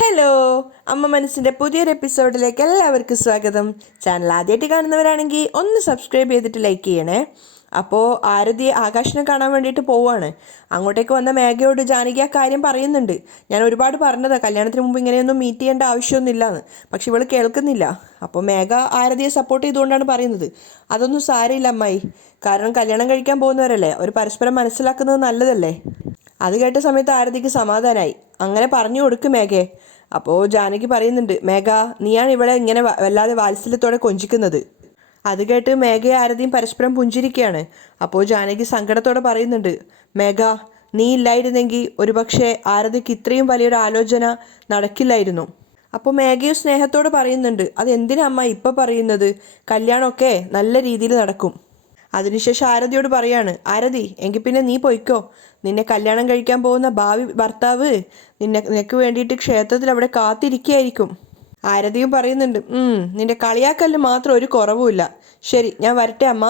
Hello, അമ്മ മനസ്സിൻ്റെ പുതിയൊരു എപ്പിസോഡിലേക്ക് എല്ലാവർക്കും സ്വാഗതം. ചാനൽ ആദ്യമായിട്ട് കാണുന്നവരാണെങ്കിൽ ഒന്ന് സബ്സ്ക്രൈബ് ചെയ്തിട്ട് ലൈക്ക് ചെയ്യണേ. അപ്പോൾ ആരതി ആകാശിനെ കാണാൻ വേണ്ടിയിട്ട് പോവുകയാണ്. അങ്ങോട്ടേക്ക് വന്ന മേഘയോട് ജാനകി ആ കാര്യം പറയുന്നുണ്ട്. ഞാൻ ഒരുപാട് പറഞ്ഞതാണ് കല്യാണത്തിന് മുമ്പ് ഇങ്ങനെയൊന്നും മീറ്റ് ചെയ്യേണ്ട ആവശ്യമൊന്നുമില്ലാന്ന്. പക്ഷെ ഇവൾ കേൾക്കുന്നില്ല. അപ്പോൾ മേഘ ആരതിയെ സപ്പോർട്ട് ചെയ്തുകൊണ്ടാണ് പറയുന്നത്. അതൊന്നും സാരമില്ല അമ്മായി, കാരണം കല്യാണം കഴിക്കാൻ പോകുന്നവരല്ലേ, അവർ പരസ്പരം മനസ്സിലാക്കുന്നത് നല്ലതല്ലേ. അത് കേട്ട സമയത്ത് ആരതിക്ക് സമാധാനമായി. അങ്ങനെ പറഞ്ഞു കൊടുക്കും മേഘയെ. അപ്പോൾ ജാനകി പറയുന്നുണ്ട്, മേഘ നീയാണ് ഇവളെ ഇങ്ങനെ വല്ലാതെ വാത്സല്യത്തോടെ കൊഞ്ചിക്കുന്നത്. അത് കേട്ട് മേഘയും ആരതിയും പരസ്പരം പുഞ്ചിരിക്കുകയാണ്. അപ്പോൾ ജാനകി സങ്കടത്തോടെ പറയുന്നുണ്ട്, മേഘ നീ ഇല്ലായിരുന്നെങ്കിൽ ഒരുപക്ഷെ ആരതിക്ക് ഇത്രയും വലിയൊരു ആലോചന നടക്കില്ലായിരുന്നു. അപ്പോൾ മേഘയും സ്നേഹത്തോട് പറയുന്നുണ്ട്, അതെന്തിനാ അമ്മ ഇപ്പം പറയുന്നത്, കല്യാണമൊക്കെ നല്ല രീതിയിൽ നടക്കും. അതിനുശേഷം ആരതിയോട് പറയാണ്, ആരതി എങ്കിൽ പിന്നെ നീ പൊയ്ക്കോ, നിന്നെ കല്യാണം കഴിക്കാൻ പോകുന്ന ഭാവി ഭർത്താവ് നിനക്ക് വേണ്ടിയിട്ട് ക്ഷേത്രത്തിൽ അവിടെ കാത്തിരിക്കുകയായിരിക്കും. ആരതിയും പറയുന്നുണ്ട്, നിന്റെ കളിയാക്കലിന് മാത്രം ഒരു കുറവുമില്ല. ശരി, ഞാൻ വരട്ടെ അമ്മ,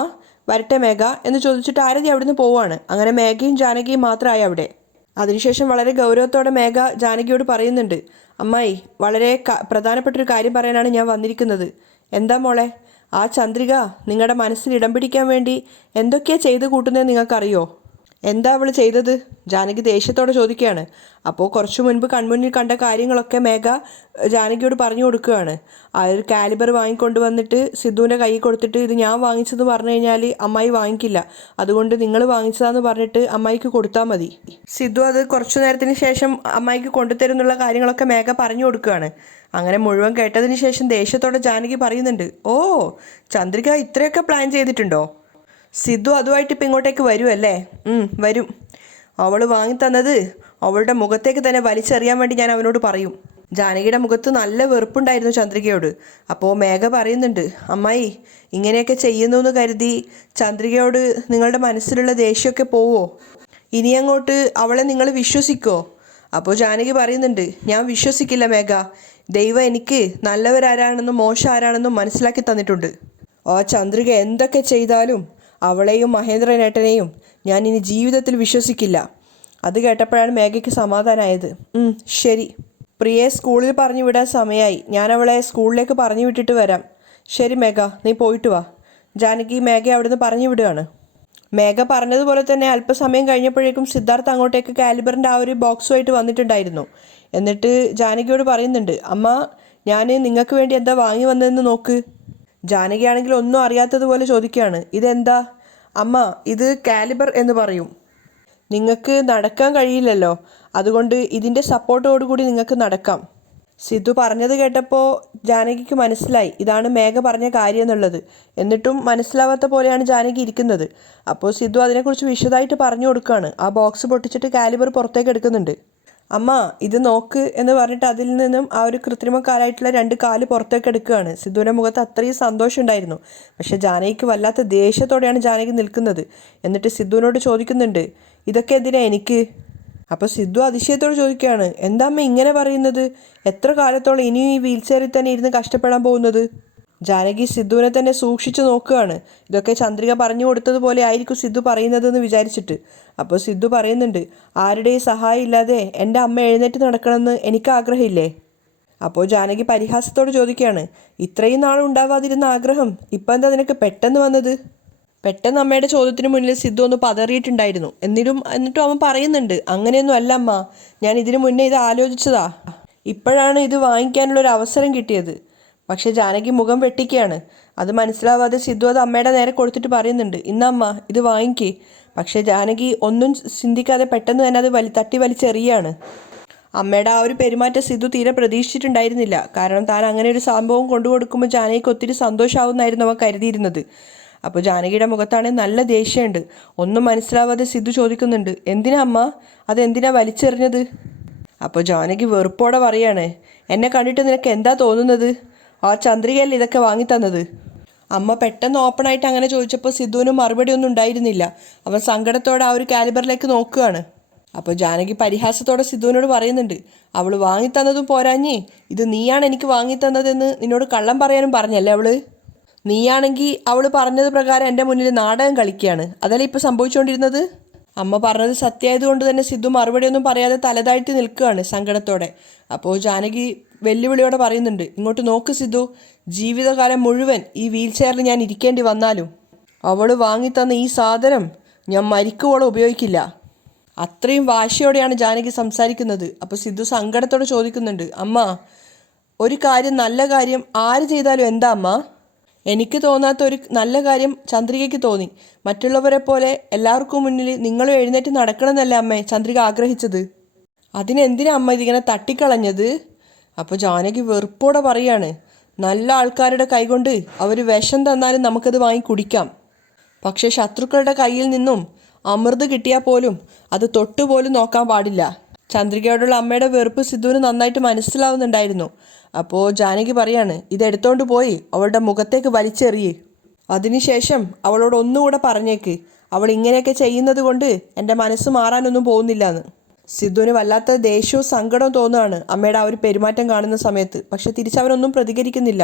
വരട്ടെ മേഘ എന്ന് ചോദിച്ചിട്ട് ആരതി അവിടുന്ന് പോവാണ്. അങ്ങനെ മേഘയും ജാനകിയും മാത്രമായി അവിടെ. അതിനുശേഷം വളരെ ഗൗരവത്തോടെ മേഘ ജാനകിയോട് പറയുന്നുണ്ട്, അമ്മായി വളരെ പ്രധാനപ്പെട്ടൊരു കാര്യം പറയാനാണ് ഞാൻ വന്നിരിക്കുന്നത്. എന്താ മോളെ, ആ ചന്ദ്രിക നിങ്ങളുടെ മനസ്സിൽ ഇടം പിടിക്കാൻ വേണ്ടി എന്തൊക്കെയാണ് ചെയ്തു കൂട്ടുന്നത് നിങ്ങൾക്കറിയോ? എന്താ അവൾ ചെയ്തത്? ജാനകി ദേഷ്യത്തോടെ ചോദിക്കുകയാണ്. അപ്പോൾ കുറച്ചു മുൻപ് കൺമുന്നിൽ കണ്ട കാര്യങ്ങളൊക്കെ മേഘ ജാനകിയോട് പറഞ്ഞു കൊടുക്കുകയാണ്. ആ ഒരു കാലിബർ വാങ്ങിക്കൊണ്ട് വന്നിട്ട് സിദ്ധുവിൻ്റെ കൈ കൊടുത്തിട്ട് ഇത് ഞാൻ വാങ്ങിച്ചതെന്ന് പറഞ്ഞു കഴിഞ്ഞാൽ അമ്മായി വാങ്ങിക്കില്ല, അതുകൊണ്ട് നിങ്ങൾ വാങ്ങിച്ചതാന്ന് പറഞ്ഞിട്ട് അമ്മായിക്ക് കൊടുത്താൽ മതി. സിദ്ധു അത് കുറച്ചു നേരത്തിന് ശേഷം അമ്മായിക്ക് കൊണ്ടുതരുന്നുള്ള കാര്യങ്ങളൊക്കെ മേഘ പറഞ്ഞു കൊടുക്കുകയാണ്. അങ്ങനെ മുഴുവൻ കേട്ടതിന് ശേഷം ദേഷ്യത്തോടെ ജാനകി പറയുന്നുണ്ട്, ഓ ചന്ദ്രിക ഇത്രയൊക്കെ പ്ലാൻ ചെയ്തിട്ടുണ്ടോ? സിദ്ധു അതുമായിട്ട് ഇപ്പം ഇങ്ങോട്ടേക്ക് വരുമല്ലേ? വരും. അവൾ വാങ്ങിത്തന്നത് അവളുടെ മുഖത്തേക്ക് തന്നെ വലിച്ചെറിയാൻ വേണ്ടി ഞാൻ അവനോട് പറയും. ജാനകിയുടെ മുഖത്ത് നല്ല വെറുപ്പുണ്ടായിരുന്നു ചന്ദ്രികയോട്. അപ്പോൾ മേഘ പറയുന്നുണ്ട്, അമ്മായി ഇങ്ങനെയൊക്കെ ചെയ്യുന്നു എന്ന് കരുതി ചന്ദ്രികയോട് നിങ്ങളുടെ മനസ്സിലുള്ള ദേഷ്യമൊക്കെ പോവോ? ഇനിയങ്ങോട്ട് അവളെ നിങ്ങൾ വിശ്വസിക്കോ? അപ്പോൾ ജാനകി പറയുന്നുണ്ട്, ഞാൻ വിശ്വസിക്കില്ല മേഘ. ദൈവം എനിക്ക് നല്ലവരാരാണെന്നും മോശം ആരാണെന്നും മനസ്സിലാക്കി തന്നിട്ടുണ്ട്. ആ ചന്ദ്രിക എന്തൊക്കെ ചെയ്താലും അവളെയും മഹേന്ദ്രനേട്ടനെയും ഞാൻ ഇനി ജീവിതത്തിൽ വിശ്വസിക്കില്ല. അത് കേട്ടപ്പോഴാണ് മേഘയ്ക്ക് സമാധാനമായത്. ശരി, പ്രിയയെ സ്കൂളിൽ പറഞ്ഞു വിടാൻ സമയമായി, ഞാൻ അവളെ സ്കൂളിലേക്ക് പറഞ്ഞു വിട്ടിട്ട് വരാം. ശരി മേഘ, നീ പോയിട്ട് വാ. ജാനകി മേഘയെ അവിടുന്ന് പറഞ്ഞു വിടുകയാണ്. മേഘ പറഞ്ഞതുപോലെ തന്നെ അല്പസമയം കഴിഞ്ഞപ്പോഴേക്കും സിദ്ധാർത്ഥ് അങ്ങോട്ടേക്ക് കാലിബറിൻ്റെ ആ ഒരു ബോക്സുമായിട്ട് വന്നിട്ടുണ്ടായിരുന്നു. എന്നിട്ട് ജാനകിയോട് പറയുന്നുണ്ട്, അമ്മ ഞാൻ നിങ്ങൾക്ക് വേണ്ടി എന്താ വാങ്ങി വന്നതെന്ന് നോക്ക്. ജാനകിയാണെങ്കിൽ ഒന്നും അറിയാത്തതുപോലെ ചോദിക്കുകയാണ്, ഇതെന്താ അമ്മ? ഇത് കാലിബർ എന്ന് പറയും. നിങ്ങൾക്ക് നടക്കാൻ കഴിയില്ലല്ലോ, അതുകൊണ്ട് ഇതിൻ്റെ സപ്പോർട്ടോടുകൂടി നിങ്ങൾക്ക് നടക്കാം. സിദ്ധു പറഞ്ഞത് കേട്ടപ്പോൾ ജാനകിക്ക് മനസ്സിലായി ഇതാണ് മേഘ പറഞ്ഞ കാര്യം എന്നുള്ളത്. എന്നിട്ടും മനസ്സിലാവാത്ത പോലെയാണ് ജാനകി ഇരിക്കുന്നത്. അപ്പോൾ സിദ്ധു അതിനെക്കുറിച്ച് വിശദമായിട്ട് പറഞ്ഞു കൊടുക്കുകയാണ്. ആ ബോക്സ് പൊട്ടിച്ചിട്ട് കാലിബർ പുറത്തേക്ക് എടുക്കുന്നുണ്ട്. അമ്മ ഇത് നോക്ക് എന്ന് പറഞ്ഞിട്ട് അതിൽ നിന്നും ആ ഒരു കൃത്രിമക്കാലായിട്ടുള്ള 2 കാല് പുറത്തേക്ക് എടുക്കുകയാണ്. സിദ്ധുവിൻ്റെ മുഖത്ത് അത്രയും സന്തോഷം ഉണ്ടായിരുന്നു. പക്ഷേ ജാനകിക്ക് വല്ലാത്ത ദേഷ്യത്തോടെയാണ് ജാനകി നിൽക്കുന്നത്. എന്നിട്ട് സിദ്ധുവിനോട് ചോദിക്കുന്നുണ്ട്, ഇതൊക്കെ എന്തിനാ എനിക്ക്? അപ്പോൾ സിദ്ധു അതിശയത്തോട് ചോദിക്കുകയാണ്, എന്താ അമ്മ ഇങ്ങനെ പറയുന്നത്? എത്ര കാലത്തോളം ഇനിയും ഈ വീൽ ചെയറിൽ തന്നെ ഇരുന്ന് കഷ്ടപ്പെടാൻ പോകുന്നത്? ജാനകി സിദ്ധുവിനെ തന്നെ സൂക്ഷിച്ചു നോക്കുകയാണ്. ഇതൊക്കെ ചന്ദ്രിക പറഞ്ഞു കൊടുത്തതുപോലെ ആയിരിക്കും സിദ്ധു പറയുന്നതെന്ന് വിചാരിച്ചിട്ട്. അപ്പോൾ സിദ്ധു പറയുന്നുണ്ട്, ആരുടെയും സഹായം ഇല്ലാതെ എൻ്റെ അമ്മ എഴുന്നേറ്റ് നടക്കണമെന്ന് എനിക്ക് ആഗ്രഹമില്ലേ? അപ്പോൾ ജാനകി പരിഹാസത്തോട് ചോദിക്കുകയാണ്, ഇത്രയും നാൾ ഉണ്ടാവാതിരുന്ന ആഗ്രഹം ഇപ്പം എന്താ നിനക്ക് പെട്ടെന്ന് വന്നത്? പെട്ടെന്ന് അമ്മയുടെ ചോദ്യത്തിന് മുന്നിൽ സിദ്ധു ഒന്ന് പതറിയിട്ടുണ്ടായിരുന്നു. എന്നിട്ടും അവൻ പറയുന്നുണ്ട്, അങ്ങനെയൊന്നും അല്ല അമ്മ, ഞാൻ ഇതിനു മുന്നേ ഇത് ആലോചിച്ചതാ, ഇപ്പോഴാണ് ഇത് വാങ്ങിക്കാനുള്ളൊരു അവസരം കിട്ടിയത്. പക്ഷേ ജാനകി മുഖം വെട്ടിക്കുകയാണ്. അത് മനസ്സിലാവാതെ സിദ്ധു അത് അമ്മയുടെ നേരെ കൊടുത്തിട്ട് പറയുന്നുണ്ട്, ഇന്നമ്മ ഇത് വാങ്ങിക്കേ. പക്ഷേ ജാനകി ഒന്നും ചിന്തിക്കാതെ പെട്ടെന്ന് തന്നെ അത് തട്ടി വലിച്ചെറിയാണ്. അമ്മയുടെ ആ ഒരു പെരുമാറ്റം സിദ്ധു തീരെ പ്രതീക്ഷിച്ചിട്ടുണ്ടായിരുന്നില്ല. കാരണം താൻ അങ്ങനെ ഒരു സംഭവം കൊണ്ടുകൊടുക്കുമ്പോൾ ജാനകിക്ക് ഒത്തിരി സന്തോഷമാവുമെന്നായിരുന്നു അവൻ കരുതിയിരുന്നത്. അപ്പോൾ ജാനകിയുടെ മുഖത്താണെങ്കിൽ നല്ല ദേഷ്യമുണ്ട്. ഒന്നും മനസ്സിലാവാതെ സിദ്ധു ചോദിക്കുന്നുണ്ട്, എന്തിനാ അമ്മ, അതെന്തിനാ വലിച്ചെറിഞ്ഞത്? അപ്പോൾ ജാനകി വെറുപ്പോടെ പറയാണ്, എന്നെ കണ്ടിട്ട് നിനക്ക് എന്താ തോന്നുന്നത്? ആ ചന്ദ്രികയല്ലേ ഇതൊക്കെ വാങ്ങിത്തന്നത്? അമ്മ പെട്ടെന്ന് ഓപ്പണായിട്ട് അങ്ങനെ ചോദിച്ചപ്പോൾ സിദ്ധുവിന് മറുപടി ഒന്നും ഉണ്ടായിരുന്നില്ല. അവൻ സങ്കടത്തോടെ ആ ഒരു കാലിബറിലേക്ക് നോക്കുകയാണ്. അപ്പോൾ ജാനകി പരിഹാസത്തോടെ സിദ്ധുവിനോട് പറയുന്നുണ്ട്, അവൾ വാങ്ങിത്തന്നതും പോരാഞ്ഞേ ഇത് നീയാണ് എനിക്ക് വാങ്ങിത്തന്നതെന്ന് നിന്നോട് കള്ളം പറയാനും പറഞ്ഞല്ലേ അവള്? നീയാണെങ്കിൽ അവൾ പറഞ്ഞത് പ്രകാരം എൻ്റെ മുന്നിൽ നാടകം കളിക്കുകയാണ്, അതല്ലേ ഇപ്പോൾ സംഭവിച്ചുകൊണ്ടിരുന്നത്? അമ്മ പറഞ്ഞത് സത്യമായതുകൊണ്ട് തന്നെ സിദ്ധു മറുപടിയൊന്നും പറയാതെ തലതാഴ്ത്തി നിൽക്കുകയാണ് സങ്കടത്തോടെ. അപ്പോൾ ജാനകി വെല്ലുവിളിയോടെ പറയുന്നുണ്ട്, ഇങ്ങോട്ട് നോക്ക് സിദ്ധു, ജീവിതകാലം മുഴുവൻ ഈ വീൽ ചെയറിൽ ഞാൻ ഇരിക്കേണ്ടി വന്നാലും അവൾ വാങ്ങിത്തന്ന ഈ സാധനം ഞാൻ മരിക്കുവോളം ഉപയോഗിക്കില്ല. അത്രയും വാശിയോടെയാണ് ജാനകി സംസാരിക്കുന്നത്. അപ്പോൾ സിദ്ധു സങ്കടത്തോടെ ചോദിക്കുന്നുണ്ട്, അമ്മ ഒരു കാര്യം, നല്ല കാര്യം ആര് ചെയ്താലും എന്താ അമ്മ? എനിക്ക് തോന്നാത്ത ഒരു നല്ല കാര്യം ചന്ദ്രികയ്ക്ക് തോന്നി. മറ്റുള്ളവരെ പോലെ എല്ലാവർക്കും മുന്നിൽ നിങ്ങളും എഴുന്നേറ്റ് നടക്കണമെന്നല്ലേ അമ്മേ ചന്ദ്രിക ആഗ്രഹിച്ചത്? അതിനെന്തിനാ അമ്മ ഇതിങ്ങനെ തട്ടിക്കളഞ്ഞത്? അപ്പോൾ ജാനകി വെറുപ്പോടെ പറയാണ്, നല്ല ആൾക്കാരുടെ കൈകൊണ്ട് അവർ വിഷം തന്നാലും നമുക്കത് വാങ്ങി കുടിക്കാം. പക്ഷേ ശത്രുക്കളുടെ കയ്യിൽ നിന്നും അമൃത് കിട്ടിയാൽ പോലും അത് തൊട്ടുപോലും നോക്കാൻ പാടില്ല. ചന്ദ്രികയോടുള്ള അമ്മയുടെ വെറുപ്പ് സിദ്ധുവിന് നന്നായിട്ട് മനസ്സിലാവുന്നുണ്ടായിരുന്നു. അപ്പോൾ ജാനകി പറയാണ്, ഇതെടുത്തോണ്ട് പോയി അവളുടെ മുഖത്തേക്ക് വലിച്ചെറിയേ. അതിനുശേഷം അവളോട് ഒന്നുകൂടെ പറഞ്ഞേക്ക്, അവൾ ഇങ്ങനെയൊക്കെ ചെയ്യുന്നത് കൊണ്ട് എൻ്റെ മനസ്സ് മാറാനൊന്നും പോകുന്നില്ല എന്ന്. സിദ്ധുവിന് വല്ലാത്ത ദേഷ്യവും സങ്കടവും തോന്നുകയാണ് അമ്മയുടെ ആ ഒരു പെരുമാറ്റം കാണുന്ന സമയത്ത്. പക്ഷെ തിരിച്ചവനൊന്നും പ്രതികരിക്കുന്നില്ല.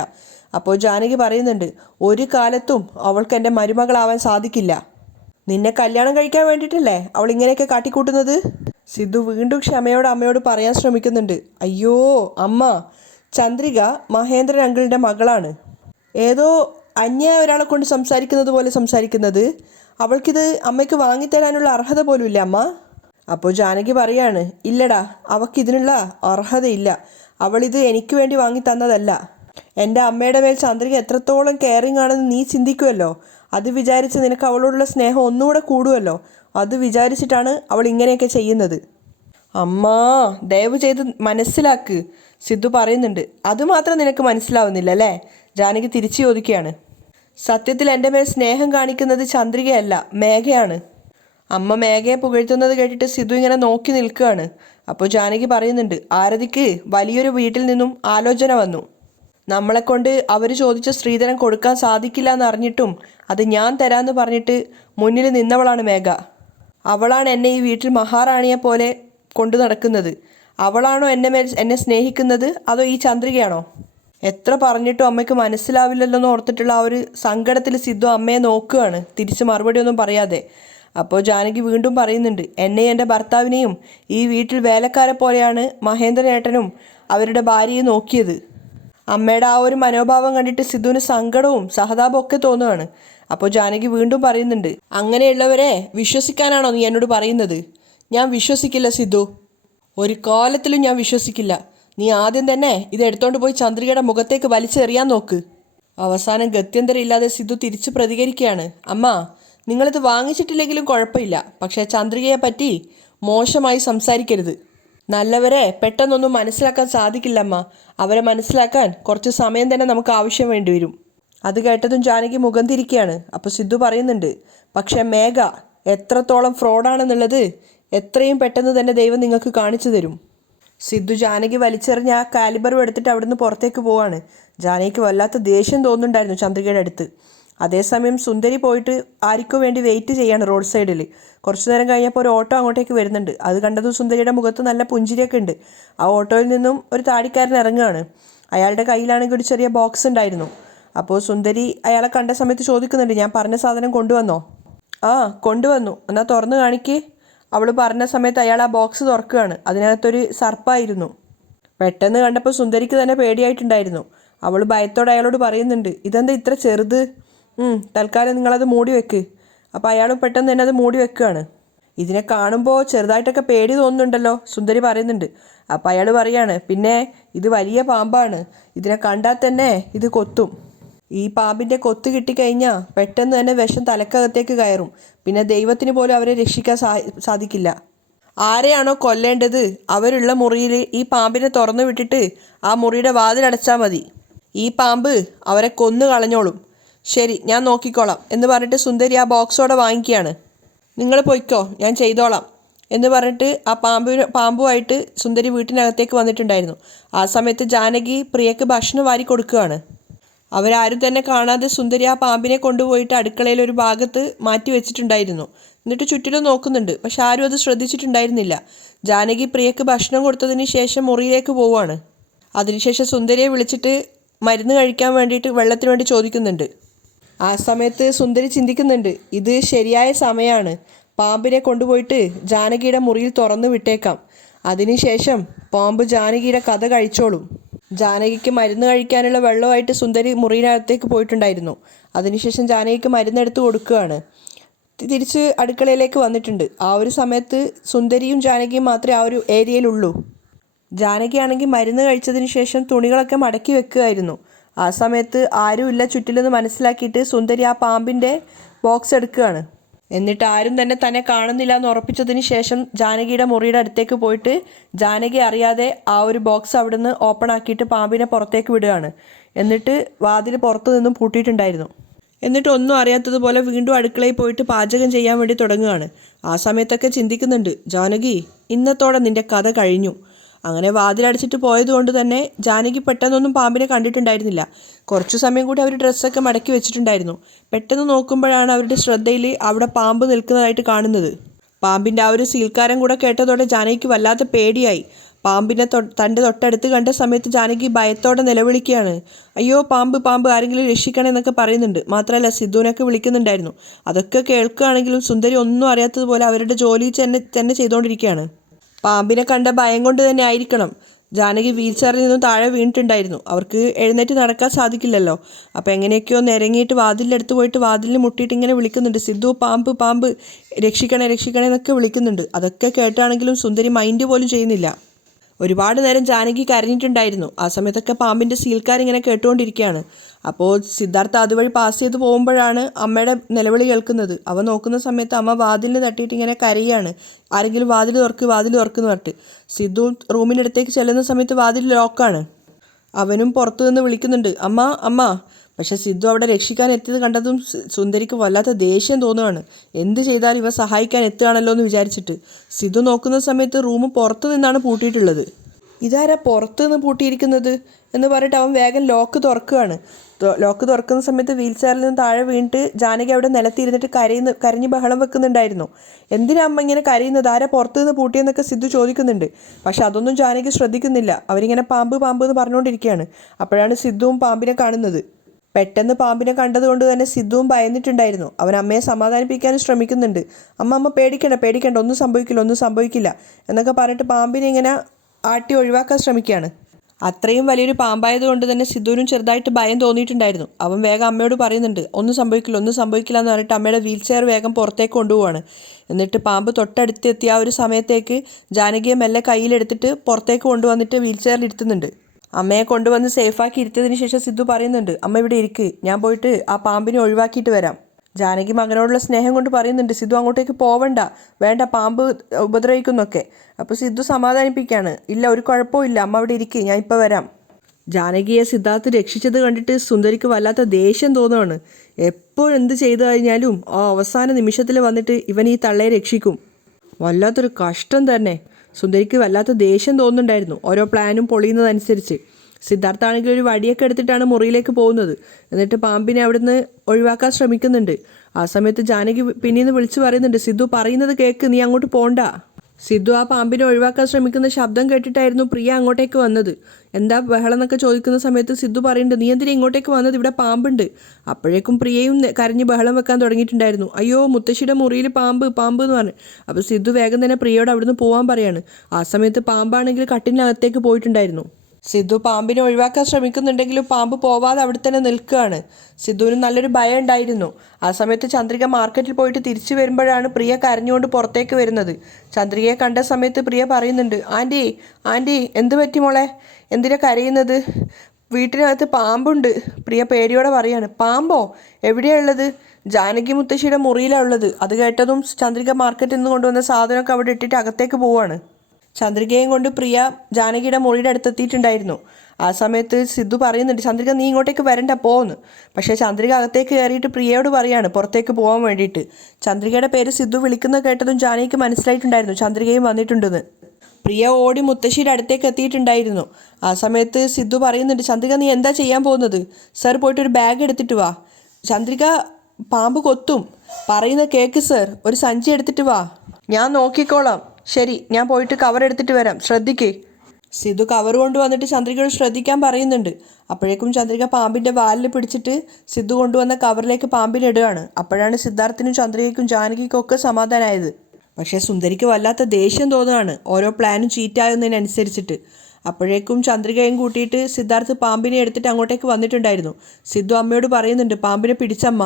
അപ്പോൾ ജാനകി പറയുന്നുണ്ട്, ഒരു കാലത്തും അവൾക്ക് എൻ്റെ മരുമകളാവാൻ സാധിക്കില്ല. നിന്നെ കല്യാണം കഴിക്കാൻ വേണ്ടിയിട്ടല്ലേ അവൾ ഇങ്ങനെയൊക്കെ കാട്ടിക്കൂട്ടുന്നത്? സിദ്ധു വീണ്ടും ക്ഷമയോടെ അമ്മയോട് പറയാൻ ശ്രമിക്കുന്നുണ്ട്. അയ്യോ അമ്മ, ചന്ദ്രിക മഹേന്ദ്രൻ അങ്കിളിൻ്റെ മകളാണ്. ഏതോ അന്യായ ഒരാളെ കൊണ്ട് സംസാരിക്കുന്നത് പോലെ സംസാരിക്കുന്നത്. അവൾക്കിത് അമ്മയ്ക്ക് വാങ്ങിത്തരാനുള്ള അർഹത പോലും ഇല്ല അമ്മ. അപ്പോൾ ജാനകി പറയാണ്, ഇല്ലടാ, അവൾക്കിതിനുള്ള അർഹതയില്ല. അവളിത് എനിക്ക് വേണ്ടി വാങ്ങി തന്നതല്ല. എൻ്റെ അമ്മയുടെ മേൽ ചന്ദ്രിക എത്രത്തോളം കെയറിങ് ആണെന്ന് നീ ചിന്തിക്കുമല്ലോ. അത് വിചാരിച്ച് നിനക്ക് അവളോടുള്ള സ്നേഹം ഒന്നുകൂടെ കൂടുമല്ലോ. അത് വിചാരിച്ചിട്ടാണ് അവൾ ഇങ്ങനെയൊക്കെ ചെയ്യുന്നത്. അമ്മാ, ദയവ് ചെയ്ത് മനസ്സിലാക്ക്, സിദ്ധു പറയുന്നുണ്ട്. അതുമാത്രം നിനക്ക് മനസ്സിലാവുന്നില്ല അല്ലേ? ജാനകി തിരിച്ചു ചോദിക്കുകയാണ്. സത്യത്തിൽ എൻ്റെ മേൽ സ്നേഹം കാണിക്കുന്നത് ചന്ദ്രികയല്ല, മേഘയാണ്. അമ്മ മേഘയെ പുകഴ്ത്തുന്നത് കേട്ടിട്ട് സിദ്ധു ഇങ്ങനെ നോക്കി നിൽക്കുകയാണ്. അപ്പോൾ ജാനകി പറയുന്നുണ്ട്, ആരതിക്ക് വലിയൊരു വീട്ടിൽ നിന്നും ആലോചന വന്നു. നമ്മളെക്കൊണ്ട് അവർ ചോദിച്ച സ്ത്രീധനം കൊടുക്കാൻ സാധിക്കില്ല എന്നറിഞ്ഞിട്ടും അത് ഞാൻ തരാമെന്ന് പറഞ്ഞിട്ട് മുന്നിൽ നിന്നവളാണ് മേഘ. അവളാണ് എന്നെ ഈ വീട്ടിൽ മഹാറാണിയെ പോലെ കൊണ്ടു നടക്കുന്നത്. അവളാണോ എന്നെ സ്നേഹിക്കുന്നത്, അതോ ഈ ചന്ദ്രികയാണോ? എത്ര പറഞ്ഞിട്ടും അമ്മയ്ക്ക് മനസ്സിലാവില്ലല്ലോ എന്ന് ഓർത്തിട്ടുള്ള ആ ഒരു സങ്കടത്തിൽ സിദ്ധു അമ്മയെ നോക്കുകയാണ്, തിരിച്ച് മറുപടി ഒന്നും പറയാതെ. അപ്പോൾ ജാനകി വീണ്ടും പറയുന്നുണ്ട്, എന്നെയും എൻ്റെ ഭർത്താവിനെയും ഈ വീട്ടിൽ വേലക്കാരെ പോലെയാണ് മഹേന്ദ്രനേട്ടനും അവരുടെ ഭാര്യയെ നോക്കിയത്. അമ്മയുടെ ആ ഒരു മനോഭാവം കണ്ടിട്ട് സിദ്ധുവിന് സങ്കടവും സഹതാപവും ഒക്കെ തോന്നുകയാണ്. അപ്പോൾ ജാനകി വീണ്ടും പറയുന്നുണ്ട്, അങ്ങനെയുള്ളവരെ വിശ്വസിക്കാനാണോ നീ എന്നോട് പറയുന്നത്? ഞാൻ വിശ്വസിക്കില്ല സിദ്ധു, ഒരു കാലത്തിലും ഞാൻ വിശ്വസിക്കില്ല. നീ ആദ്യം തന്നെ ഇത് എടുത്തോണ്ട് പോയി ചന്ദ്രികയുടെ മുഖത്തേക്ക് വലിച്ചെറിയാൻ നോക്ക്. അവസാനം ഗത്യന്തരമില്ലാതെ സിദ്ധു തിരിച്ച് പ്രതികരിക്കുകയാണ്, അമ്മ, നിങ്ങളിത് വാങ്ങിച്ചിട്ടില്ലെങ്കിലും കുഴപ്പമില്ല, പക്ഷേ ചന്ദ്രികയെ പറ്റി മോശമായി സംസാരിക്കരുത്. നല്ലവരെ പെട്ടെന്നൊന്നും മനസ്സിലാക്കാൻ സാധിക്കില്ലമ്മ. അവരെ മനസ്സിലാക്കാൻ കുറച്ച് സമയം തന്നെ നമുക്ക് ആവശ്യം വേണ്ടി വരും. അത് കേട്ടതും ജാനകി മുഖം തിരിക്കുകയാണ്. അപ്പോൾ സിദ്ധു പറയുന്നുണ്ട്, പക്ഷേ മേഘ എത്രത്തോളം ഫ്രോഡാണെന്നുള്ളത് എത്രയും പെട്ടെന്ന് തന്നെ ദൈവം നിങ്ങൾക്ക് കാണിച്ചു തരും. സിദ്ധു ജാനകി വലിച്ചെറിഞ്ഞ് ആ കാലിബറും എടുത്തിട്ട് അവിടുന്ന് പുറത്തേക്ക് പോവാണ്. ജാനകിക്ക് വല്ലാത്ത ദേഷ്യം തോന്നുന്നുണ്ടായിരുന്നു ചന്ദ്രികയുടെ അടുത്ത്. അതേസമയം സുന്ദരി പോയിട്ട് ആർക്കോ വേണ്ടി വെയിറ്റ് ചെയ്യാണ് റോഡ് സൈഡിൽ. കുറച്ചു നേരം കഴിഞ്ഞപ്പോൾ ഒരു ഓട്ടോ അങ്ങോട്ടേക്ക് വരുന്നുണ്ട്. അത് കണ്ടതും സുന്ദരിയുടെ മുഖത്ത് നല്ല പുഞ്ചിരിയൊക്കെ ഉണ്ട്. ആ ഓട്ടോയിൽ നിന്നും ഒരു താടിക്കാരൻ ഇറങ്ങുകയാണ്. അയാളുടെ കയ്യിലാണെങ്കിൽ ഒരു ചെറിയ ബോക്സ് ഉണ്ടായിരുന്നു. അപ്പോൾ സുന്ദരി അയാളെ കണ്ട സമയത്ത് ചോദിക്കുന്നുണ്ട്, ഞാൻ പറഞ്ഞ സാധനം കൊണ്ടുവന്നോ? ആ, കൊണ്ടുവന്നു, എന്നാൽ തുറന്ന് കാണിക്ക്. അവൾ പറഞ്ഞ സമയത്ത് അയാൾ ആ ബോക്സ് തുറക്കുകയാണ്. അതിനകത്തൊരു സർപ്പായിരുന്നു. പെട്ടെന്ന് കണ്ടപ്പോൾ സുന്ദരിക്ക് തന്നെ പേടിയായിട്ടുണ്ടായിരുന്നു. അവൾ ഭയത്തോടെ അയാളോട് പറയുന്നുണ്ട്, ഇതെന്താ ഇത്ര ചെറുത്? തൽക്കാലം നിങ്ങളത് മൂടി വെക്ക്. അപ്പോൾ അയാൾ പെട്ടെന്ന് തന്നെ അത് മൂടി വെക്കുകയാണ്. ഇതിനെ കാണുമ്പോൾ ചെറുതായിട്ടൊക്കെ പേടി തോന്നുന്നുണ്ടല്ലോ, സുന്ദരി പറയുന്നുണ്ട്. അപ്പോൾ അയാൾ പറയാണ്, പിന്നെ ഇത് വലിയ പാമ്പാണ്, ഇതിനെ കണ്ടാൽ തന്നെ ഇത് കൊത്തും. ഈ പാമ്പിൻ്റെ കൊത്ത് കിട്ടിക്കഴിഞ്ഞാൽ പെട്ടെന്ന് തന്നെ വിഷം തലക്കകത്തേക്ക് കയറും. പിന്നെ ദൈവത്തിന് പോലും അവരെ രക്ഷിക്കാൻ സാധിക്കില്ല. ആരെയാണോ കൊല്ലേണ്ടത് അവരുള്ള മുറിയിൽ ഈ പാമ്പിനെ തുറന്നു വിട്ടിട്ട് ആ മുറിയുടെ വാതിലടച്ചാൽ മതി. ഈ പാമ്പ് അവരെ കൊന്നു കളഞ്ഞോളും. ശരി, ഞാൻ നോക്കിക്കോളാം എന്ന് പറഞ്ഞിട്ട് സുന്ദരി ആ ബോക്സോടെ വാങ്ങിക്കുകയാണ്. നിങ്ങൾ പൊയ്ക്കോ, ഞാൻ ചെയ്തോളാം എന്ന് പറഞ്ഞിട്ട് ആ പാമ്പുമായിട്ട് സുന്ദരി വീട്ടിനകത്തേക്ക് വന്നിട്ടുണ്ടായിരുന്നു. ആ സമയത്ത് ജാനകി പ്രിയക്ക് ഭക്ഷണം വാരി കൊടുക്കുകയാണ്. അവരാരും തന്നെ കാണാതെ സുന്ദരി ആ പാമ്പിനെ കൊണ്ടുപോയിട്ട് അടുക്കളയിൽ ഒരു ഭാഗത്ത് മാറ്റി വെച്ചിട്ടുണ്ടായിരുന്നു. എന്നിട്ട് ചുറ്റിലും നോക്കുന്നുണ്ട്. പക്ഷെ ആരും അത് ശ്രദ്ധിച്ചിട്ടുണ്ടായിരുന്നില്ല. ജാനകി പ്രിയക്ക് ഭക്ഷണം കൊടുത്തതിന് ശേഷം മുറിയിലേക്ക് പോവുകയാണ്. അതിനുശേഷം സുന്ദരിയെ വിളിച്ചിട്ട് മരുന്ന് കഴിക്കാൻ വേണ്ടിയിട്ട് വെള്ളത്തിന് വേണ്ടി ചോദിക്കുന്നുണ്ട്. ആ സമയത്ത് സുന്ദരി ചിന്തിക്കുന്നുണ്ട്, ഇത് ശരിയായ സമയമാണ്. പാമ്പിനെ കൊണ്ടുപോയിട്ട് ജാനകിയുടെ മുറിയിൽ തുറന്നു വിട്ടേക്കാം. അതിനുശേഷം പാമ്പ് ജാനകിയുടെ കഥ കഴിച്ചോളും. ജാനകിക്ക് മരുന്ന് കഴിക്കാനുള്ള വെള്ളമായിട്ട് സുന്ദരി മുറിയിനകത്തേക്ക് പോയിട്ടുണ്ടായിരുന്നു. അതിനുശേഷം ജാനകിക്ക് മരുന്നെടുത്ത് കൊടുക്കുകയാണ്. തിരിച്ച് അടുക്കളയിലേക്ക് വന്നിട്ടുണ്ട്. ആ ഒരു സമയത്ത് സുന്ദരിയും ജാനകിയും മാത്രമേ ആ ഒരു ഏരിയയിലുള്ളൂ. ജാനകിയാണെങ്കിൽ മരുന്ന് കഴിച്ചതിന് ശേഷം തുണികളൊക്കെ മടക്കി വെക്കുകയായിരുന്നു. ആ സമയത്ത് ആരുമില്ല ചുറ്റിലെന്ന് മനസ്സിലാക്കിയിട്ട് സുന്ദരി ആ പാമ്പിൻ്റെ ബോക്സ് എടുക്കുകയാണ്. എന്നിട്ട് ആരും തന്നെ കാണുന്നില്ല എന്ന് ഉറപ്പിച്ചതിന് ശേഷം ജാനകിയുടെ മുറിയുടെ അടുത്തേക്ക് പോയിട്ട് ജാനകി അറിയാതെ ആ ഒരു ബോക്സ് അവിടുന്ന് ഓപ്പൺ ആക്കിയിട്ട് പാമ്പിനെ പുറത്തേക്ക് വിടുകയാണ്. എന്നിട്ട് വാതിൽ പുറത്തു നിന്നും പൂട്ടിയിട്ടുണ്ടായിരുന്നു. എന്നിട്ട് ഒന്നും അറിയാത്തതുപോലെ വീണ്ടും അടുക്കളയിൽ പോയിട്ട് പാചകം ചെയ്യാൻ വേണ്ടി തുടങ്ങുകയാണ്. ആ സമയത്തൊക്കെ ചിന്തിക്കുന്നുണ്ട്, ജാനകി ഇന്നത്തോടെ നിന്റെ കഥ കഴിഞ്ഞു. അങ്ങനെ വാതിലടച്ചിട്ട് പോയതുകൊണ്ട് തന്നെ ജാനകി പെട്ടെന്നൊന്നും പാമ്പിനെ കണ്ടിട്ടുണ്ടായിരുന്നില്ല. കുറച്ചു സമയം കൂടി അവർ ഡ്രസ്സൊക്കെ മടക്കി വെച്ചിട്ടുണ്ടായിരുന്നു. പെട്ടെന്ന് നോക്കുമ്പോഴാണ് അവരുടെ ശ്രദ്ധയിൽ അവിടെ പാമ്പ് നിൽക്കുന്നതായിട്ട് കാണുന്നത്. പാമ്പിൻ്റെ ആ ഒരു സീൽക്കാരം കൂടെ കേട്ടതോടെ ജാനകിക്ക് വല്ലാത്ത പേടിയായി. പാമ്പിനെ തൻ്റെ തൊട്ടടുത്ത് കണ്ട സമയത്ത് ജാനകി ഭയത്തോടെ നിലവിളിക്കുകയാണ്. അയ്യോ പാമ്പ് പാമ്പ്, ആരെങ്കിലും രക്ഷിക്കണേ എന്നൊക്കെ പറയുന്നുണ്ട്. മാത്രമല്ല സിദ്ധുവിനൊക്കെ വിളിക്കുന്നുണ്ടായിരുന്നു. അതൊക്കെ കേൾക്കുകയാണെങ്കിലും സുന്ദരി ഒന്നും അറിയാത്തതുപോലെ അവരുടെ ജോലി തന്നെ ചെയ്തുകൊണ്ടിരിക്കുകയാണ്. പാമ്പിനെ കണ്ട ഭയം കൊണ്ട് തന്നെ ആയിരിക്കണം ജാനകി വീൽ ചെയറിൽ നിന്നും താഴെ വീണിട്ടുണ്ടായിരുന്നു. അവർക്ക് എഴുന്നേറ്റ് നടക്കാൻ സാധിക്കില്ലല്ലോ. അപ്പോൾ എങ്ങനെയൊക്കെയോ നിരങ്ങിയിട്ട് വാതിലിൻ്റെ പോയിട്ട് വാതിലിൽ മുട്ടിയിട്ട് ഇങ്ങനെ വിളിക്കുന്നുണ്ട്, സിദ്ധു പാമ്പ് പാമ്പ്, രക്ഷിക്കണേ രക്ഷിക്കണേ എന്നൊക്കെ വിളിക്കുന്നുണ്ട്. അതൊക്കെ കേട്ടാണെങ്കിലും സുന്ദരി മൈൻഡ് പോലും ചെയ്യുന്നില്ല. ഒരുപാട് നേരം ജാനകി കരഞ്ഞിട്ടുണ്ടായിരുന്നു. ആ സമയത്തൊക്കെ പാമ്പിൻ്റെ സീൽക്കാരിങ്ങനെ കേട്ടുകൊണ്ടിരിക്കുകയാണ്. അപ്പോൾ സിദ്ധാർത്ഥ അതുവഴി പാസ് ചെയ്ത് പോകുമ്പോഴാണ് അമ്മയുടെ നിലവിളി കേൾക്കുന്നത്. അവ നോക്കുന്ന സമയത്ത് അമ്മ വാതിലിന് തട്ടിയിട്ട് ഇങ്ങനെ കരയാണ്. ആരെങ്കിലും വാതിൽ തുറക്കുന്നു പറഞ്ഞിട്ട്. സിദ്ധു റൂമിനടുത്തേക്ക് ചെല്ലുന്ന സമയത്ത് വാതിൽ ലോക്കാണ്. അവനും പുറത്തു നിന്ന് വിളിക്കുന്നുണ്ട്, അമ്മ അമ്മ. പക്ഷെ സിദ്ധു അവിടെ രക്ഷിക്കാൻ എത്തിയത് കണ്ടതും സുന്ദരിക്ക് വല്ലാത്ത ദേഷ്യം തോന്നുകയാണ്. എന്ത് ചെയ്താലും ഇവ സഹായിക്കാൻ എത്തുകയാണല്ലോ എന്ന് വിചാരിച്ചിട്ട്. സിദ്ധു നോക്കുന്ന സമയത്ത് റൂം പുറത്തു നിന്നാണ് പൂട്ടിയിട്ടുള്ളത്. ഇതാരാ പുറത്തു നിന്ന് പൂട്ടിയിരിക്കുന്നത് എന്ന് പറഞ്ഞിട്ട് അവൻ വേഗം ലോക്ക് തുറക്കുകയാണ്. ലോക്ക് തുറക്കുന്ന സമയത്ത് വീൽ ചെയറിൽ നിന്ന് താഴെ വീണിട്ട് ജാനകി അവിടെ നിലത്തിരുന്നിട്ട് കരഞ്ഞ് ബഹളം വെക്കുന്നുണ്ടായിരുന്നു. എന്തിനാ അമ്മ ഇങ്ങനെ കരയുന്നത്, ആരാ പുറത്തു നിന്ന് പൂട്ടിയെന്നൊക്കെ സിദ്ധു ചോദിക്കുന്നുണ്ട്. പക്ഷെ അതൊന്നും ജാനകി ശ്രദ്ധിക്കുന്നില്ല. അവരിങ്ങനെ പാമ്പ് പാമ്പ് എന്ന് പറഞ്ഞുകൊണ്ടിരിക്കുകയാണ്. അപ്പോഴാണ് സിദ്ധുവും പാമ്പിനെ കാണുന്നത്. പെട്ടെന്ന് പാമ്പിനെ കണ്ടതുകൊണ്ട് തന്നെ സിദ്ധുവും ഭയന്നിട്ടുണ്ടായിരുന്നു. അവൻ അമ്മയെ സമാധാനിപ്പിക്കാനും ശ്രമിക്കുന്നുണ്ട്. അമ്മ പേടിക്കണ്ട, ഒന്നും സംഭവിക്കില്ല എന്നൊക്കെ പറഞ്ഞിട്ട് പാമ്പിനെ ഇങ്ങനെ ആട്ടി ഒഴിവാക്കാൻ ശ്രമിക്കുകയാണ്. അത്രയും വലിയൊരു പാമ്പായതുകൊണ്ട് തന്നെ സിദ്ധുവിനും ചെറുതായിട്ട് ഭയം തോന്നിയിട്ടുണ്ടായിരുന്നു. അവൻ വേഗം അമ്മയോട് പറയുന്നുണ്ട്, ഒന്നും സംഭവിക്കില്ല എന്ന് പറഞ്ഞിട്ട് അമ്മയുടെ വീൽ ചെയർ വേഗം പുറത്തേക്ക് കൊണ്ടുപോവാണ്. എന്നിട്ട് പാമ്പ് തൊട്ടടുത്തെത്തിയ ആ ഒരു സമയത്തേക്ക് ജാനകിയെ മെല്ലെ കയ്യിലെടുത്തിട്ട് പുറത്തേക്ക് കൊണ്ടുവന്നിട്ട് വീൽ ചെയറിൽ ഇരുത്തുന്നുണ്ട്. അമ്മയെ കൊണ്ടുവന്ന് സേഫാക്കി ഇരുത്തിയതിന് ശേഷം സിദ്ധു പറയുന്നുണ്ട്, അമ്മ ഇവിടെ ഇരിക്ക്, ഞാൻ പോയിട്ട് ആ പാമ്പിനെ ഒഴിവാക്കിയിട്ട് വരാം. ജാനകി മകനോടുള്ള സ്നേഹം കൊണ്ട് പറയുന്നുണ്ട്, സിദ്ധു അങ്ങോട്ടേക്ക് പോവണ്ട, വേണ്ട, പാമ്പ് ഉപദ്രവിക്കുന്നൊക്കെ. അപ്പോൾ സിദ്ധു സമാധാനിപ്പിക്കുകയാണ്, ഇല്ല ഒരു കുഴപ്പമില്ല, അമ്മ അവിടെ ഇരിക്ക്, ഞാൻ ഇപ്പോൾ വരാം. ജാനകിയെ സിദ്ധാർത്ഥ് രക്ഷിച്ചത് കണ്ടിട്ട് സുന്ദരിക്ക് വല്ലാത്ത ദേഷ്യം തോന്നുകയാണ്. എപ്പോഴെന്ത് ചെയ്തു കഴിഞ്ഞാലും ആ അവസാന നിമിഷത്തിൽ വന്നിട്ട് ഇവൻ ഈ തള്ളയെ രക്ഷിക്കും. വല്ലാത്തൊരു കഷ്ടം തന്നെ. സുന്ദരിക്ക് വല്ലാത്ത ദേഷ്യം തോന്നുന്നുണ്ടായിരുന്നു ഓരോ പ്ലാനും പൊളിയുന്നതനുസരിച്ച്. സിദ്ധാർത്ഥ ആണെങ്കിൽ ഒരു വടിയൊക്കെ എടുത്തിട്ടാണ് മുറിയിലേക്ക് പോകുന്നത്. എന്നിട്ട് പാമ്പിനെ അവിടുന്ന് ഒഴിവാക്കാൻ ശ്രമിക്കുന്നുണ്ട്. ആ സമയത്ത് ജാനകി പിന്നീന്ന് വിളിച്ചു പറയുന്നുണ്ട്, സിദ്ധു പറയുന്നത് കേൾക്ക്, നീ അങ്ങോട്ട് പോണ്ട. സിദ്ധു ആ പാമ്പിനെ ഒഴിവാക്കാൻ ശ്രമിക്കുന്ന ശബ്ദം കേട്ടിട്ടായിരുന്നു പ്രിയ അങ്ങോട്ടേക്ക് വന്നത്. എന്താ ബഹളം എന്നൊക്കെ ചോദിക്കുന്ന സമയത്ത് സിദ്ധു പറയുന്നുണ്ട്, നീ എന്തിനാ ഇങ്ങോട്ടേക്ക് വന്നത്, ഇവിടെ പാമ്പുണ്ട്. അപ്പോഴേക്കും പ്രിയയും കരഞ്ഞ് ബഹളം വെക്കാൻ തുടങ്ങിയിട്ടുണ്ടായിരുന്നു. അയ്യോ മുത്തശ്ശിയുടെ മുറിയിൽ പാമ്പ് പാമ്പ് എന്ന് പറഞ്ഞു. അപ്പോൾ സിദ്ധു വേഗം തന്നെ പ്രിയയോട് അവിടുന്ന് പോകാൻ പറയാണ്. ആ സമയത്ത് പാമ്പാണെങ്കിൽ കട്ടിലിനകത്തേക്ക് പോയിട്ടുണ്ടായിരുന്നു. സിദ്ധു പാമ്പിനെ ഒഴിവാക്കാൻ ശ്രമിക്കുന്നുണ്ടെങ്കിലും പാമ്പ് പോവാതെ അവിടെ തന്നെ നിൽക്കുകയാണ്. സിദ്ധുവിന് നല്ലൊരു ഭയം ഉണ്ടായിരുന്നു. ആ സമയത്ത് ചന്ദ്രിക മാർക്കറ്റിൽ പോയിട്ട് തിരിച്ചു വരുമ്പോഴാണ് പ്രിയ കരഞ്ഞുകൊണ്ട് പുറത്തേക്ക് വരുന്നത്. ചന്ദ്രികയെ കണ്ട സമയത്ത് പ്രിയ പറയുന്നുണ്ട്, ആൻറ്റി എന്ത് പറ്റി മോളെ, എന്തിനാ കരയുന്നത്, വീട്ടിനകത്ത് പാമ്പുണ്ട്. പ്രിയ പേടിയോടെ പറയാണ്. പാമ്പോ, എവിടെയാണ് ഉള്ളത്? ജാനകി മുത്തശ്ശിയുടെ മുറിയിലാണ് ഉള്ളത്. അത് കേട്ടതും ചന്ദ്രിക മാർക്കറ്റിൽ നിന്ന് കൊണ്ടുവന്ന സാധനമൊക്കെ അവിടെ ഇട്ടിട്ട് അകത്തേക്ക് പോവാണ്. ചന്ദ്രികയും കൊണ്ട് പ്രിയ ജാനകിയുടെ മുറിയുടെ അടുത്തെത്തിയിട്ടുണ്ടായിരുന്നു. ആ സമയത്ത് സിദ്ധു പറയുന്നുണ്ട്, ചന്ദ്രിക നീ ഇങ്ങോട്ടേക്ക് വരണ്ട, പോന്ന്. പക്ഷേ ചന്ദ്രിക അകത്തേക്ക് കയറിയിട്ട് പ്രിയയോട് പറയാണ് പുറത്തേക്ക് പോകാൻ വേണ്ടിയിട്ട്. ചന്ദ്രികയുടെ പേര് സിദ്ധു വിളിക്കുന്ന കേട്ടതും ജാനകിക്ക് മനസ്സിലായിട്ടുണ്ടായിരുന്നു ചന്ദ്രികയും വന്നിട്ടുണ്ടെന്ന്. പ്രിയ ഓടി മുത്തശ്ശിയുടെ അടുത്തേക്ക് എത്തിയിട്ടുണ്ടായിരുന്നു. ആ സമയത്ത് സിദ്ധു പറയുന്നുണ്ട്, ചന്ദ്രിക നീ എന്താ ചെയ്യാൻ പോകുന്നത്? സർ പോയിട്ട് ഒരു ബാഗ് എടുത്തിട്ട് വാ. ചന്ദ്രിക, പാമ്പ് കൊത്തും, പറയുന്ന കേക്ക് സർ, ഒരു സഞ്ചി എടുത്തിട്ട് വാ. ഞാൻ നോക്കിക്കോളാം. ശരി, ഞാൻ പോയിട്ട് കവർ എടുത്തിട്ട് വരാം, ശ്രദ്ധിക്കേ. സിദ്ധു കവർ കൊണ്ടുവന്നിട്ട് ചന്ദ്രികയോട് ശ്രദ്ധിക്കാൻ പറയുന്നുണ്ട്. അപ്പോഴേക്കും ചന്ദ്രിക പാമ്പിൻ്റെ വാലിൽ പിടിച്ചിട്ട് സിദ്ധു കൊണ്ടുവന്ന കവറിലേക്ക് പാമ്പിനിടുകയാണ്. അപ്പോഴാണ് സിദ്ധാർത്ഥിനും ചന്ദ്രികയ്ക്കും ജാനകിക്കും ഒക്കെ സമാധാനമായത്. പക്ഷേ സുന്ദരിക്ക് വല്ലാത്ത ദേഷ്യം തോന്നുകയാണ് ഓരോ പ്ലാനും ചീറ്റാകുന്നതിനനുസരിച്ചിട്ട്. അപ്പോഴേക്കും ചന്ദ്രികയും കൂട്ടിയിട്ട് സിദ്ധാർത്ഥ് പാമ്പിനെ എടുത്തിട്ട് അങ്ങോട്ടേക്ക് വന്നിട്ടുണ്ടായിരുന്നു. സിദ്ധു അമ്മയോട് പറയുന്നുണ്ട്, പാമ്പിനെ പിടിച്ചമ്മ.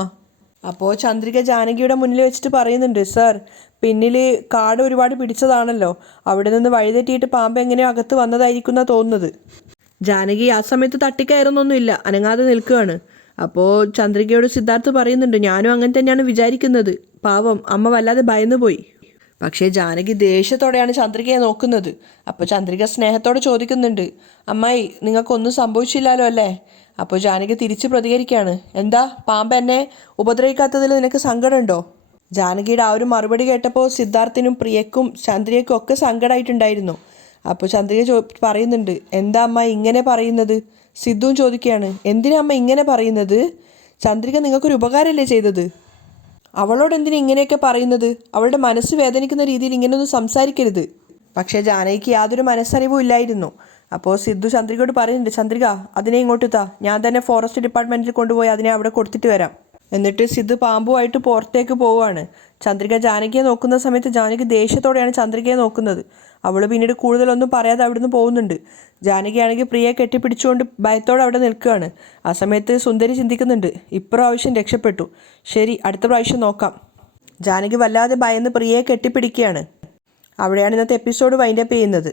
അപ്പോൾ ചന്ദ്രിക ജാനകിയുടെ മുന്നിൽ വെച്ചിട്ട് പറയുന്നുണ്ട്, സർ പിന്നിൽ കാട് ഒരുപാട് പിടിച്ചതാണല്ലോ, അവിടെ നിന്ന് വഴിതെറ്റിയിട്ട് പാമ്പ് എങ്ങനെയോ അകത്ത് വന്നതായിരിക്കും എന്നാണ് തോന്നുന്നത്. ജാനകി ആ സമയത്ത് തട്ടിക്കയറുന്നൊന്നുമില്ല, അനങ്ങാതെ നിൽക്കുകയാണ്. അപ്പോൾ ചന്ദ്രികയോട് സിദ്ധാർത്ഥ് പറയുന്നുണ്ട്, ഞാനും അങ്ങനെ തന്നെയാണ് വിചാരിക്കുന്നത്, പാവം അമ്മ വല്ലാതെ ഭയന്നു പോയി. പക്ഷേ ജാനകി ദേഷ്യത്തോടെയാണ് ചന്ദ്രികയെ നോക്കുന്നത്. അപ്പോൾ ചന്ദ്രിക സ്നേഹത്തോടെ ചോദിക്കുന്നുണ്ട്, അമ്മായി നിങ്ങൾക്കൊന്നും സംഭവിച്ചില്ലല്ലോ അല്ലേ? അപ്പോൾ ജാനകി തിരിച്ച് പ്രതികരിക്കുകയാണ്, എന്താ പാമ്പ് എന്നെ ഉപദ്രവിക്കാത്തതിൽ നിനക്ക് സങ്കടമുണ്ടോ? ജാനകിയുടെ ആ ഒരു മറുപടി കേട്ടപ്പോൾ സിദ്ധാർത്ഥിനും പ്രിയക്കും ചന്ദ്രികയ്ക്കും ഒക്കെ സങ്കടമായിട്ടുണ്ടായിരുന്നു. അപ്പോൾ ചന്ദ്രിക പറയുന്നുണ്ട്, എന്താ അമ്മ ഇങ്ങനെ പറയുന്നത്? സിദ്ധുവും ചോദിക്കുകയാണ്, എന്തിനാ അമ്മ ഇങ്ങനെ പറയുന്നത്? ചന്ദ്രിക നിങ്ങൾക്കൊരു ഉപകാരമല്ലേ ചെയ്തത്? അവളോട് എന്തിനാ ഇങ്ങനെയൊക്കെ പറയുന്നത്? അവളുടെ മനസ്സ് വേദനിക്കുന്ന രീതിയിൽ ഇങ്ങനെയൊന്നും സംസാരിക്കരുത്. പക്ഷേ ജാനകിക്ക് യാതൊരു മനസ്സറിവും ഇല്ലായിരുന്നു. അപ്പോൾ സിദ്ധു ചന്ദ്രികയോട് പറയുന്നുണ്ട്, ചന്ദ്രിക അതിനെ ഇങ്ങോട്ട് താ, ഞാൻ തന്നെ ഫോറസ്റ്റ് ഡിപ്പാർട്ട്മെൻറ്റിൽ കൊണ്ടുപോയി അതിനെ അവിടെ കൊടുത്തിട്ട് വരാം. എന്നിട്ട് സിദ്ധു പാമ്പുമായിട്ട് പുറത്തേക്ക് പോവുകയാണ്. ചന്ദ്രിക ജാനകിയെ നോക്കുന്ന സമയത്ത് ജാനകി ദേഷ്യത്തോടെയാണ് ചന്ദ്രികയെ നോക്കുന്നത്. അവൾ പിന്നീട് കൂടുതലൊന്നും പറയാതെ അവിടുന്ന് പോകുന്നുണ്ട്. ജാനകിയാണെങ്കിൽ പ്രിയയെ കെട്ടിപ്പിടിച്ചുകൊണ്ട് ഭയത്തോടെ അവിടെ നിൽക്കുകയാണ്. ആ സമയത്ത് സുന്ദരി ചിന്തിക്കുന്നുണ്ട്, ഇപ്രാവശ്യം രക്ഷപ്പെട്ടു, ശരി അടുത്ത പ്രാവശ്യം നോക്കാം. ജാനകി വല്ലാതെ ഭയന്ന് പ്രിയയെ കെട്ടിപ്പിടിക്കുകയാണ്. അവിടെയാണ് ഇന്നത്തെ എപ്പിസോഡ് വൈൻഡപ്പ് ചെയ്യുന്നത്.